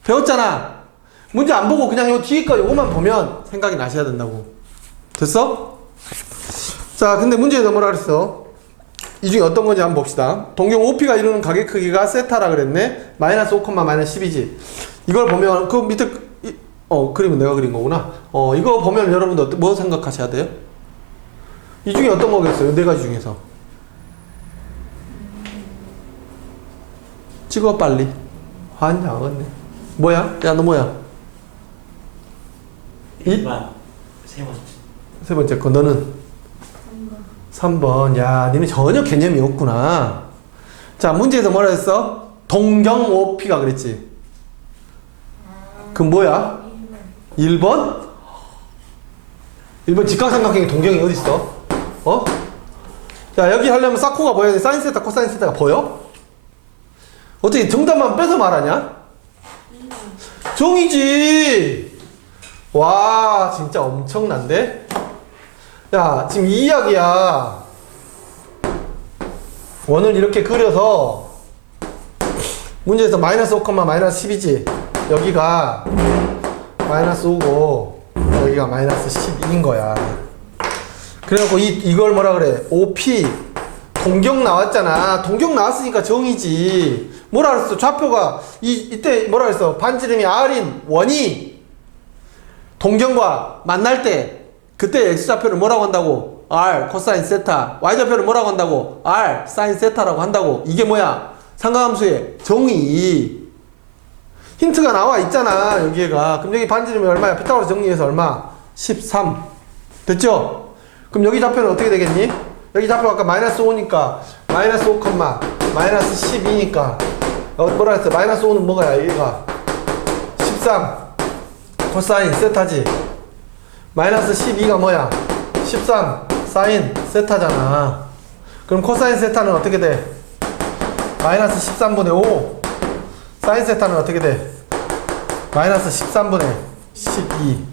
배웠잖아. 문제 안 보고 그냥 요 뒤에 거 요것만 보면 생각이 나셔야 된다고. 됐어? 자, 근데 문제에서 뭐라 그랬어? 이 중에 어떤 건지 한번 봅시다. 동경 OP가 이루는 가게 크기가 세타라 그랬네. 마이너스 5, 마이너스 10이지. 이걸 보면 그 밑에 그림은 내가 그린 거구나. 이거 보면 여러분들 뭐 생각하셔야 돼요? 이 중에 어떤 거겠어요? 네 가지 중에서. 찍어 빨리. 환장하겠네. 뭐야? 야, 너 뭐야? 1번 세 번째. 세 번째 거 너는? 3번. 야, 니네 전혀 개념이 없구나. 자, 문제에서 뭐라 했어? 동경 OP가 그랬지. 그럼 뭐야? 1번? 1번 직각삼각형의 동경이 어딨어? 야, 여기 하려면 사코가 보여야 돼. 사인 세타, 코사인 세타가 보여? 어떻게 정답만 빼서 말하냐? 종이지. 와, 진짜 엄청난데? 야, 지금 이 이야기야. 원을 이렇게 그려서 문제에서 마이너스 5, 마이너스 10이지. 여기가 마이너스 5고 여기가 마이너스 12인 거야. 그래갖고 이걸 뭐라 그래? OP 동경 나왔잖아. 동경 나왔으니까 정이지. 뭐라 그랬어? 좌표가 이때 뭐라 그랬어? 반지름이 R인 원이 동경과 만날 때 그때 X좌표를 뭐라고 한다고? R 코사인 세타. Y좌표를 뭐라고 한다고? R 사인 세타라고 한다고. 이게 뭐야? 삼각함수의 정의. 힌트가 나와 있잖아. 여기가. 그럼 여기 반지름이 얼마야? 피타고라스 정리해서 얼마? 13. 됐죠? 그럼 여기 좌표는 어떻게 되겠니? 여기 좌표 아까 마이너스 5니까 마이너스 5, 마이너스 12니까 뭐라 했어? 마이너스 5는 뭐가야? 얘가 13 코사인 세타지. 마이너스 12가 뭐야? 13 사인 세타잖아. 그럼 코사인 세타는 어떻게 돼? 마이너스 13분의 5. 사인 세타는 어떻게 돼? 마이너스 13분의 12.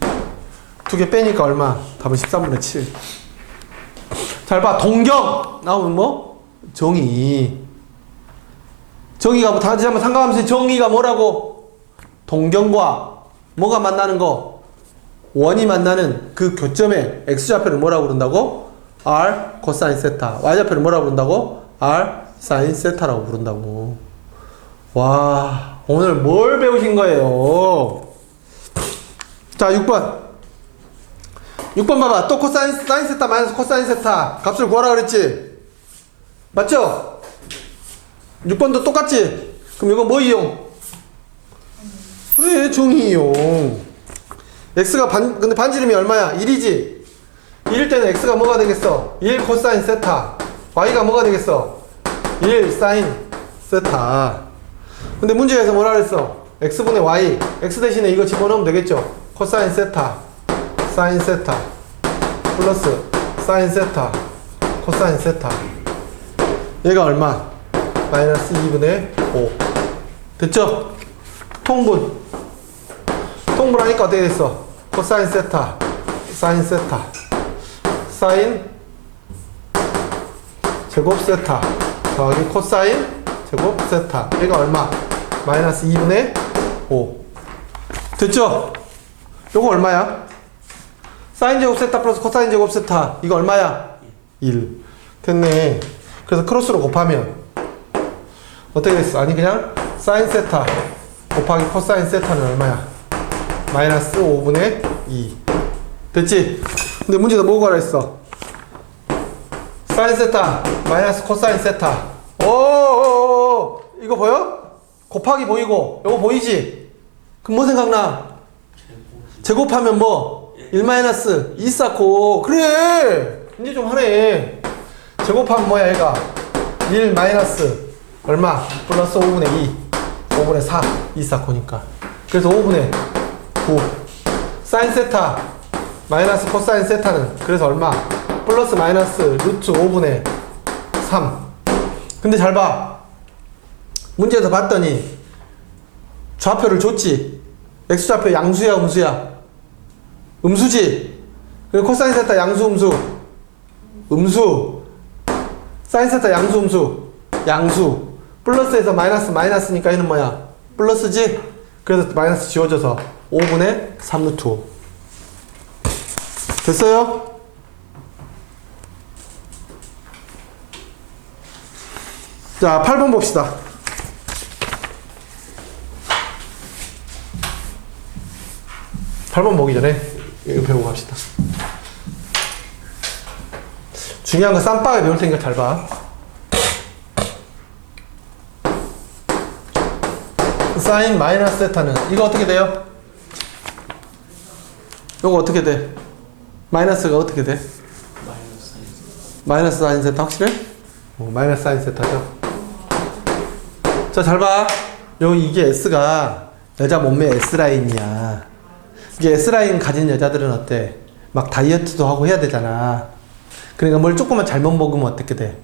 두 개 빼니까 얼마? 답은 13분의 7. 잘 봐. 동경 나오면 뭐? 정의. 정의가 뭐 다시 한번 삼각함수의 정의가 뭐라고? 동경과 뭐가 만나는 거? 원이 만나는 그 교점의 x좌표를 뭐라고 부른다고? r 코사인 세타. y좌표를 뭐라고 부른다고? r 사인 세타라고 부른다고. 와, 오늘 뭘 배우신 거예요? 자, 6번. 6번 봐봐. 또 코사인 사인 세타 마이너스 코사인 세타 값을 구하라 그랬지? 맞죠? 6번도 똑같지? 그럼 이거 뭐 이용? 그래, 정의 이용. x가 근데 반지름이 얼마야? 1이지? 1일 때는 x가 뭐가 되겠어? 1 코사인 세타. y가 뭐가 되겠어? 1 사인 세타. 근데 문제에서 뭐라 그랬어? x분의 y. x 대신에 이거 집어넣으면 되겠죠? 코사인 세타, 사인 세타, 플러스 사인 세타, 코사인 세타. 얘가 얼마? 마이너스 2분의 5. 됐죠? 통분. 통분하니까 어떻게 됐어? 코사인 세타, 사인 세타, 사인 제곱 세타 더하기 코사인 제곱 세타. 얘가 얼마? 마이너스 2분의 5. 됐죠? 요거 얼마야? 사인 제곱 세타 플러스 코사인 제곱 세타. 이거 얼마야? 1. 됐네. 그래서 크로스로 곱하면 어떻게 됐어? 아니 그냥 사인 세타 곱하기 코사인 세타는 얼마야? 마이너스 5분의 2. 됐지? 근데 문제도 뭐 구하라 했어? 사인 세타 마이너스 코사인 세타. 오, 이거 보여? 곱하기 보이고 요거 보이지? 그럼 뭐 생각나? 제곱하면 뭐? 1 마이너스 2 쌓고. 그래, 이제 좀 하네. 제곱하면 뭐야 얘가? 1 마이너스 얼마? 플러스 5분의 2 5분의 4 2 쌓고니까. 그래서 5분의 9. 사인 세타 마이너스 코사인 세타는 그래서 얼마? 플러스 마이너스 루트 5분의 3. 근데 잘 봐. 문제에서 봤더니 좌표를 줬지. x좌표 양수야 음수야? 음수지. 그리고 코사인 세타 양수 음수? 음수. 사인 세타 양수 음수? 양수. 플러스에서 마이너스니까 얘는 뭐야? 플러스지? 그래서 마이너스 지워져서 5분의 3 루트 5. 됐어요? 자, 8번 봅시다. 8번 보기 전에 이거 배우고 갑시다. 중요한 거 쌈바에 배울 테니까 잘 봐. 사인 마이너스 세타는 이거 어떻게 돼요? 이거 어떻게 돼? 마이너스가 어떻게 돼? 마이너스 사인 세타 확실해? 마이너스 사인 세타죠. 자, 잘 봐. 이게 S가 여자 몸매 S라인이야. 이게 S라인 가진 여자들은 어때? 막 다이어트도 하고 해야 되잖아. 그러니까 뭘 조금만 잘못 먹으면 어떻게 돼?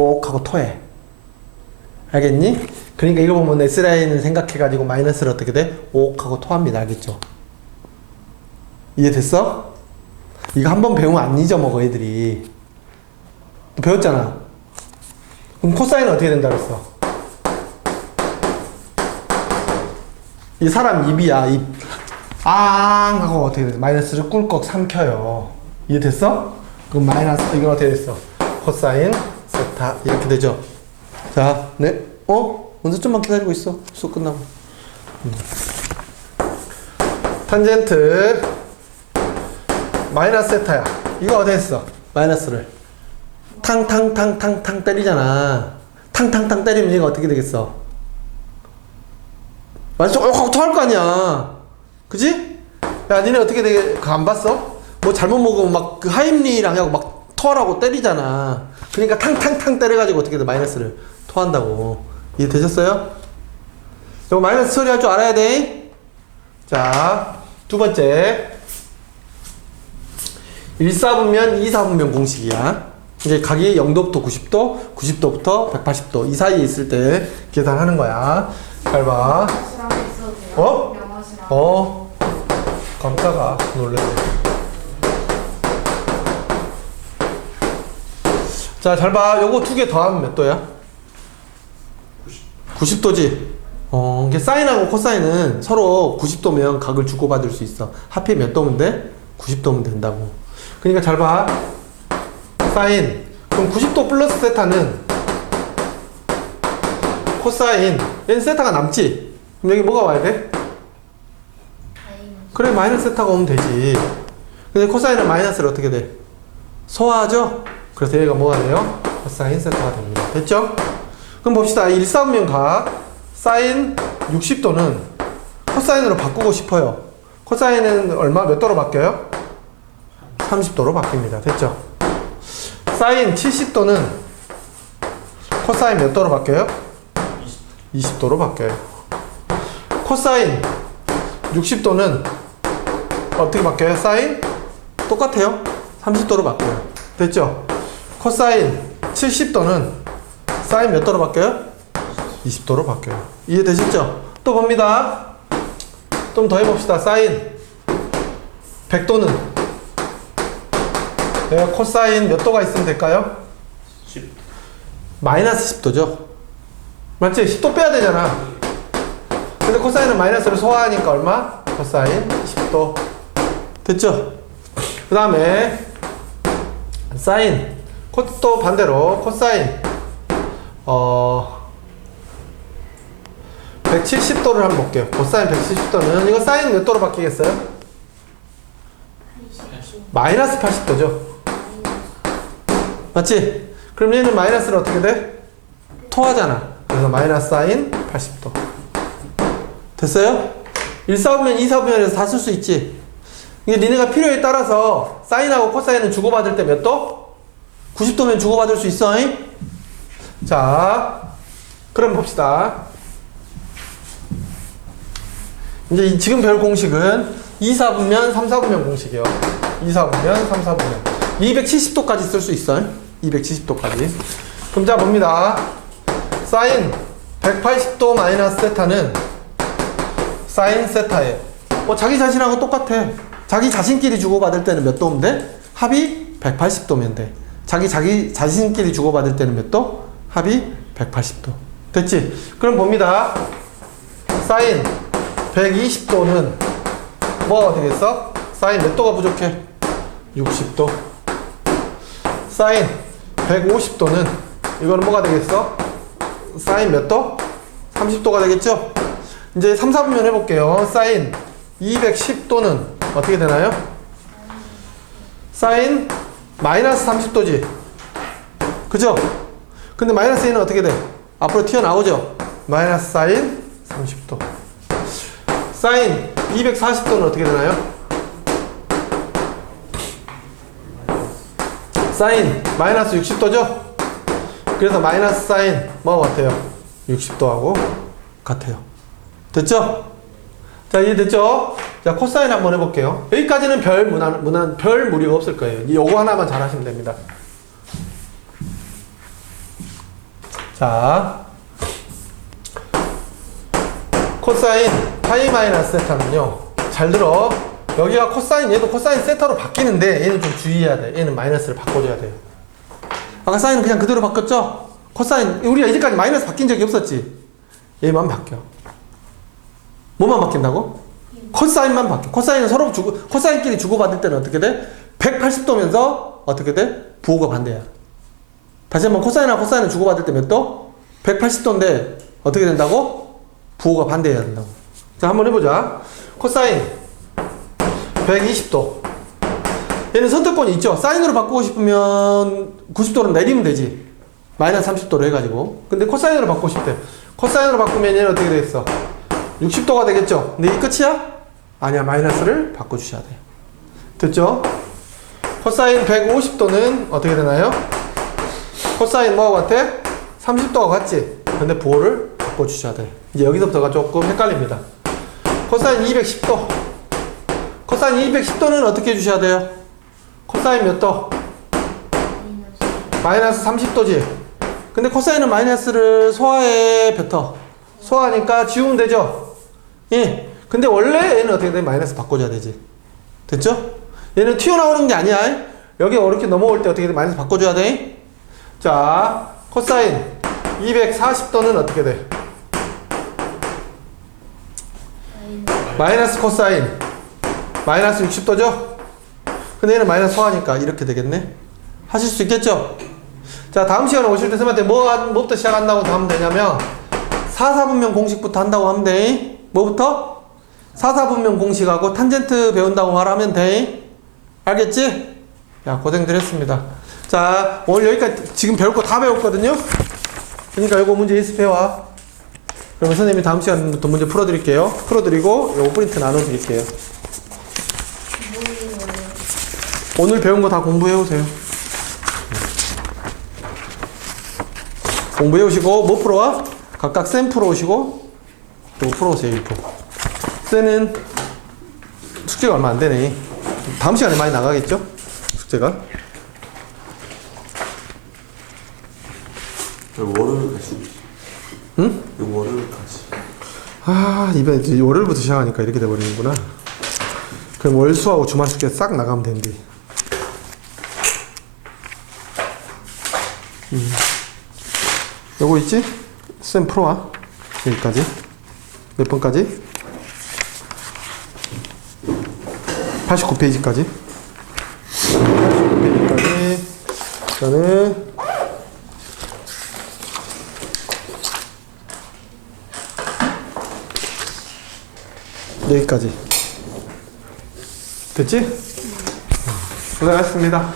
옥 하고 토해. 알겠니? 그러니까 이거 보면 S라인을 생각해가지고 마이너스를 어떻게 돼? 옥 하고 토합니다. 알겠죠? 이해됐어? 이거 한번 배우면 안 잊어먹어 애들이. 또 배웠잖아. 그럼 코사인은 어떻게 된다 그랬어? 이 사람 입이야. 입 앙 하고 어떻게 돼? 마이너스를 꿀꺽 삼켜요. 이해됐어? 그럼 마이너스 이건 어떻게 됐어? 코사인 세타 이렇게 되죠. 자, 네. 먼저 좀만 기다리고 있어. 수업 끝나고. 탄젠트 마이너스 세타야. 이거 어디 했어? 마이너스를 탕탕탕탕탕 때리잖아. 탕탕탕 때리면 얘가 어떻게 되겠어? 마이너스 하고 토할 거 아니야. 그지? 야, 니네 어떻게 되게 안 봤어? 뭐 잘못 먹으면 막 그 하임리랑 하고 막 토하라고 때리잖아. 그러니까 탕탕탕 때려가지고 어떻게 돼? 마이너스를 토한다고. 이해되셨어요? 이거 마이너스 처리할 줄 알아야 돼. 자, 두 번째. 1사분면 2사분면 공식이야. 이제 각이 0도부터 90도, 90도부터 180도 이 사이에 있을 때 계산하는 거야. 잘 봐. 영어시랑 있어도 돼요? 어? 영어시랑. 깜짝아. 놀랐네. 자, 잘 봐. 요거 두 개 더하면 몇 도야? 90도지? 이게 사인하고 코사인은 서로 90도면 각을 주고받을 수 있어. 하필 몇 도면 돼? 90도면 된다고. 그러니까 잘 봐. 사인. 그럼 90도 플러스 세타는 코사인. 얘는 세타가 남지? 그럼 여기 뭐가 와야 돼? 그래, 마이너스 세타가 오면 되지. 근데 코사인은 마이너스를 어떻게 돼? 소화하죠? 그래서 얘가 뭐가 돼요? 코사인 세타가 됩니다. 됐죠? 그럼 봅시다. 1사분면 각 사인 60도는 코사인으로 바꾸고 싶어요. 코사인은 얼마? 몇 도로 바뀌어요? 30도로 바뀝니다. 됐죠? 사인 70도는 코사인 몇 도로 바뀌어요? 20도로 바뀌어요. 코사인 60도는 어떻게 바뀌어요? 사인? 똑같아요. 30도로 바뀌어요. 됐죠? 코사인 70도는 사인 몇 도로 바뀌어요? 20도로 바뀌어요. 이해되셨죠? 또 봅니다. 좀 더 해봅시다. 사인 100도는 내가 코사인 몇 도가 있으면 될까요? 10. 마이너스 10도죠. 맞지? 10도 빼야 되잖아. 근데 코사인은 마이너스를 소화하니까 얼마? 코사인 10도. 됐죠? 그 다음에 사인 또 반대로 코사인 170도를 한번 볼게요. 코사인 170도는 이거 사인 몇 도로 바뀌겠어요? 마이너스 80도죠. 맞지? 그럼 얘는 마이너스를 어떻게 돼? 토하잖아. 그래서 마이너스 사인 80도. 됐어요? 1사분면 2사분면에서 다 쓸 수 있지. 이게 니네가 필요에 따라서 사인하고 코사인은 주고받을 때 몇 도? 90도면 주고받을 수 있어. 잉? 자, 그럼 봅시다. 이제 지금 배울 공식은 2사분면, 3사분면 공식이에요. 2사분면, 3사분면. 270도까지 쓸 수 있어. 270도까지. 그럼 자 봅니다. 사인 180도 마이너스 세타는 사인 세타예요. 자기 자신하고 똑같아. 자기 자신끼리 주고받을 때는 몇 도면 돼? 합이 180도면 돼. 자기 자신끼리 주고받을 때는 몇 도? 합이 180도. 됐지? 그럼 봅니다. 사인 120도는 뭐가 되겠어? 사인 몇 도가 부족해? 60도. 사인 150도는 이거는 뭐가 되겠어? 사인 몇 도? 30도가 되겠죠? 이제 3, 4분면 해볼게요. 사인 210도는 어떻게 되나요? 사인 마이너스 30도지. 그죠? 근데 마이너스 1은 어떻게 돼? 앞으로 튀어나오죠? 마이너스 사인 30도. 사인 240도는 어떻게 되나요? 사인 마이너스 60도죠? 그래서 마이너스 사인 뭐가 같아요? 60도하고 같아요. 됐죠? 자, 이해됐죠? 자, 코사인 한번 해볼게요. 여기까지는 별 무리가 없을 거예요. 요거 하나만 잘 하시면 됩니다. 자, 코사인 파이 마이너스 세타는요, 잘 들어. 여기가 코사인, 얘도 코사인 세타로 바뀌는데 얘는 좀 주의해야 돼. 얘는 마이너스를 바꿔줘야 돼요. 아까 사인은 그냥 그대로 바뀌었죠? 코사인, 우리가 이제까지 마이너스 바뀐 적이 없었지? 얘만 바뀌어. 뭐만 바뀐다고? 코사인만 바뀌어. 코사인은 서로 코사인끼리 주고받을 때는 어떻게 돼? 180도면서 어떻게 돼? 부호가 반대야. 다시 한번 코사인하고 코사인을 주고받을 때 몇 도? 180도인데 어떻게 된다고? 부호가 반대해야 된다고. 자, 한번 해보자. 코사인 120도. 얘는 선택권이 있죠. 사인으로 바꾸고 싶으면 90도로 내리면 되지. 마이너스 30도로 해가지고. 근데 코사인으로 바꾸고 싶대. 코사인으로 바꾸면 얘는 어떻게 되겠어? 60도가 되겠죠. 근데 이 끝이야? 아니야. 마이너스를 바꿔주셔야 돼요. 됐죠? 코사인 150도는 어떻게 되나요? 코사인 뭐하고 같아? 30도가 같지? 근데 부호를 바꿔주셔야 돼. 이제 여기서부터가 조금 헷갈립니다. 코사인 210도. 코사인 210도는 어떻게 해주셔야 돼요? 코사인 몇 도? 마이너스 30도지. 근데 코사인은 마이너스를 소화해 뱉어. 소화하니까 지우면 되죠? 예. 근데 원래 얘는 어떻게 돼? 마이너스 바꿔줘야 되지. 됐죠? 얘는 튀어나오는 게 아니야. 여기 이렇게 넘어올 때 어떻게 돼? 마이너스 바꿔줘야 돼. 자, 코사인 240도는 어떻게 돼? 마이너스 코사인 마이너스 60도죠? 근데 얘는 마이너스 소화하니까 이렇게 되겠네. 하실 수 있겠죠? 자, 다음 시간에 오실 때 선생님한테 뭐부터 시작한다고 하면 되냐면 사사분면 공식부터 한다고 하면 돼. 뭐부터? 사사분면 공식하고 탄젠트 배운다고 말하면 돼. 알겠지? 야, 고생들 했습니다. 자, 오늘 여기까지 지금 배울 거 다 배웠거든요? 그러니까 이거 문제 예습해와. 그러면 선생님이 다음 시간부터 문제 풀어드릴게요. 풀어드리고 요거 프린트 나눠드릴게요. 오늘 배운 거 다 공부해오세요. 공부해오시고 뭐 풀어와? 각각 쌤 풀어오시고 또 풀어오세요. 1%. 쌤은 숙제가 얼마 안 되네. 다음 시간에 많이 나가겠죠? 숙제가. 월요일까지. 응? 월요일까지. 아, 이번에 이제 월요일부터 시작하니까 이렇게 돼버리는구나. 그럼 월수하고 주말 숙제 싹 나가면 된대. 요거 있지? 쌤 풀어와. 여기까지. 몇 번까지? 89페이지까지. 89페이지까지. 저는 여기까지. 됐지? 고생하셨습니다.